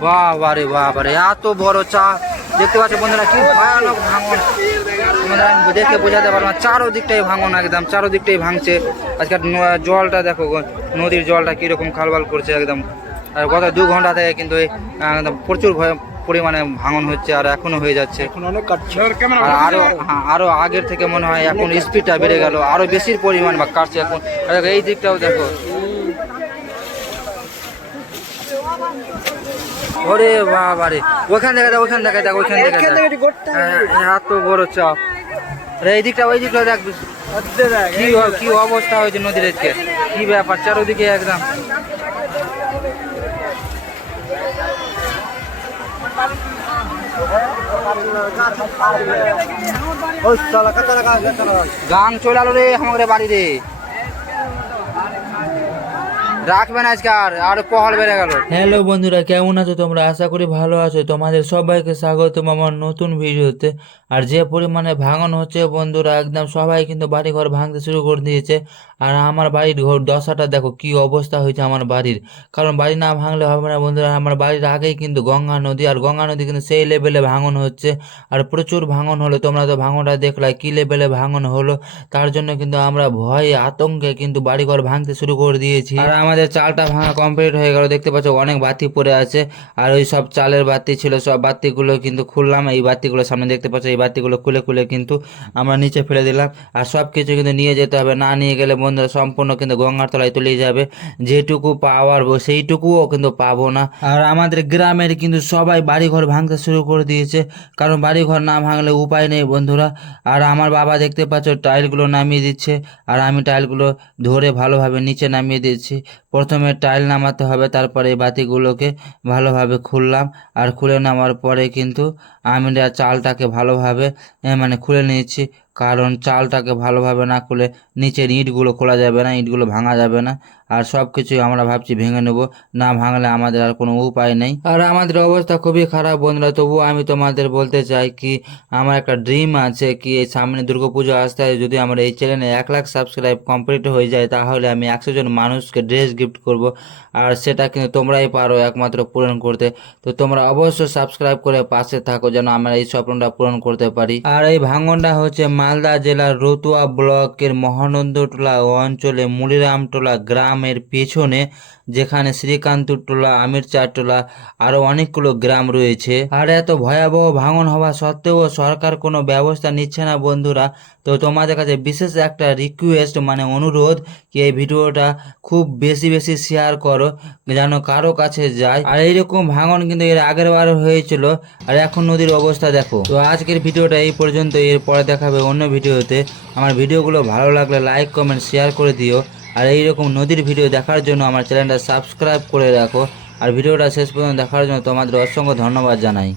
বাবা রে বাবা রে এত বড় চা। দেখতে পাচ্ছ বন্ধুরা কি ভয়ানক ভাঙন। বন্ধুরা আমি দেখে বোঝাতে পারব না চারোদিকটাই ভাঙন একদম চারোদিকটাই ভাঙছে। আজকে জলটা দেখো নদীর জলটা কীরকম খালবাল করছে একদম। আর গত দু ঘণ্টা থেকে কিন্তু একদম প্রচুর ভয়- পরিমাণে ভাঙন হচ্ছে আর এখনও হয়ে যাচ্ছে। এখন অনেক কাটছে। আর আরও হ্যাঁ, আরও আগের থেকে মনে হয় এখন স্পিডটা বেড়ে গেল আরও বেশি পরিমাণ বা কাটছে এখন। এই দিকটাও দেখো ওরে বাবা রে ওখান থেকে দেখো ওখান থেকে দেখো ওখান থেকে গোটটা হ্যাঁ, এত বড় চাপ। এই দিকটা ওই দিকটা দেখ। কি কি অবস্থা হয়েছে নদীর আজকে? কি ব্যাপার? চারোদিকে একদম। গাং চলে আলো রে আমাদের বাড়ি রে রাখবেন আজকে আর আর পহল বেড়ে গেল। হ্যালো বন্ধুরা কেমন আছো তোমরা? আশা করি ভালো আছো। তোমাদের সবাইকে স্বাগতম আমার নতুন ভিডিওতে। আর যে পরিমাণে ভাঙন হচ্ছে বন্ধুরা একদম সবাই কিন্তু বাড়ি ঘর ভাঙতে শুরু করে দিয়েছে। আর আমার বাড়ির ঘর দশাটা দেখো কি অবস্থা হয়েছে আমার বাড়ির। কারণ বাড়ি না ভাঙলে হবে না বন্ধুরা আমার বাড়ির আগেই কিন্তু গঙ্গা নদী আর গঙ্গা নদী কিন্তু সেই লেভেলে ভাঙন হচ্ছে। আর প্রচুর ভাঙন হলো তোমরা তো ভাঙনটা দেখলে কি লেভেলে ভাঙন হলো। তার জন্য কিন্তু আমরা ভয়ে আতঙ্কে কিন্তু বাড়িঘর ভাঙতে শুরু করে দিয়েছি। আর আমাদের চালটা ভাঙা কমপ্লিট হয়ে গেল। দেখতে পাচ্ছ, অনেক বাতি পড়ে আছে। আর ওই সব চালের বাতি ছিল, সব বাতিগুলো কিন্তু খুললাম। এই বাতিগুলো সামনে দেখতে পাচ্ছ, এই বাতিগুলো খুলে খুলে কিন্তু আমরা নিচে ফেলে দিলাম। আর সব কিছু কিন্তু নিয়ে যেতে হবে। না নিয়ে গেলে বন্ধুরা সম্পূর্ণ কিন্তু গঙ্গার তলায় তুলে যাবে। যেটুকু পাওয়ার সেইটুকুও কিন্তু পাবো না। আর আমাদের গ্রামের কিন্তু সবাই বাড়িঘর ভাঙতে শুরু করে দিয়েছে। কারণ বাড়িঘর না ভাঙলে উপায় নেই বন্ধুরা। আর আমার বাবা দেখতে পাচ্ছ, টাইলগুলো নামিয়ে দিচ্ছে। আর আমি টাইলগুলো ধরে ভালোভাবে নিচে নামিয়ে দিচ্ছি প্রথমে টাইল নামাতে হবে, তারপরে এই বাতিগুলোকে ভালোভাবে খুললাম। আর খুলে নামার পরে কিন্তু আমি যা চালটাকে ভালোভাবে মানে খুলে নিয়েছি কারণ চালটাকে ভালোভাবে না খুলে নিচের ইঁটগুলো খোলা যাবে না, ইঁটগুলো ভাঙা যাবে না। আর সব কিছুই আমরা ভাবছি ভেঙে নেব, না ভাঙলে আমাদের আর কোনো উপায় নেই। আর আমাদের অবস্থা খুবই খারাপ বন্ধুরা, তবুও আমি তোমাদের বলতে চাই কি, আমার একটা ড্রিম আছে কি, এই সামনে দুর্গাপুজো আসতে যদি আমার এই চ্যানেলে এক লাখ সাবস্ক্রাইব কমপ্লিট হয়ে যায়, তাহলে আমি একশো জন মানুষকে ড্রেস গিফট করব। আর সেটা কিন্তু তোমরাই পারো একমাত্র পূরণ করতে। তো তোমরা অবশ্যই সাবস্ক্রাইব করে পাশে থাকো যেন আমরা এই স্বপ্নটা পূরণ করতে পারি। আর এই ভাঙনটা হচ্ছে মালদা জেলার রতুয়া ব্লকের মহানন্দটোলা অঞ্চলে মুলিরামটোলা গ্রামের পেছনে যেখানে শ্রীকান্তটোলা আমিরচারটোলা আরও অনেকগুলো গ্রাম রয়েছে। আর এত ভয়াবহ ভাঙন হওয়া সত্ত্বেও সরকার কোনো ব্যবস্থা নিচ্ছে না বন্ধুরা। তো তোমাদের কাছে বিশেষ একটা রিকোয়েস্ট মানে অনুরোধ কি এই ভিডিওটা খুব বেশি বেশি শেয়ার করো, যেন কারও কাছে যায়। আর এইরকম ভাঙন কিন্তু এর আগের বার হয়েছিল, আর এখন নদীর অবস্থা দেখো। তো আজকের ভিডিওটা এই পর্যন্ত, এরপরে দেখাবে অন্য ভিডিওতে। আমার ভিডিওগুলো ভালো লাগলে লাইক কমেন্ট শেয়ার করে দিও। আর এইরকম নদীর ভিডিও দেখার জন্য আমার চ্যানেলটা সাবস্ক্রাইব করে রাখো। আর ভিডিওটা শেষ পর্যন্ত দেখার জন্য তোমাদের অসংখ্য ধন্যবাদ জানাই।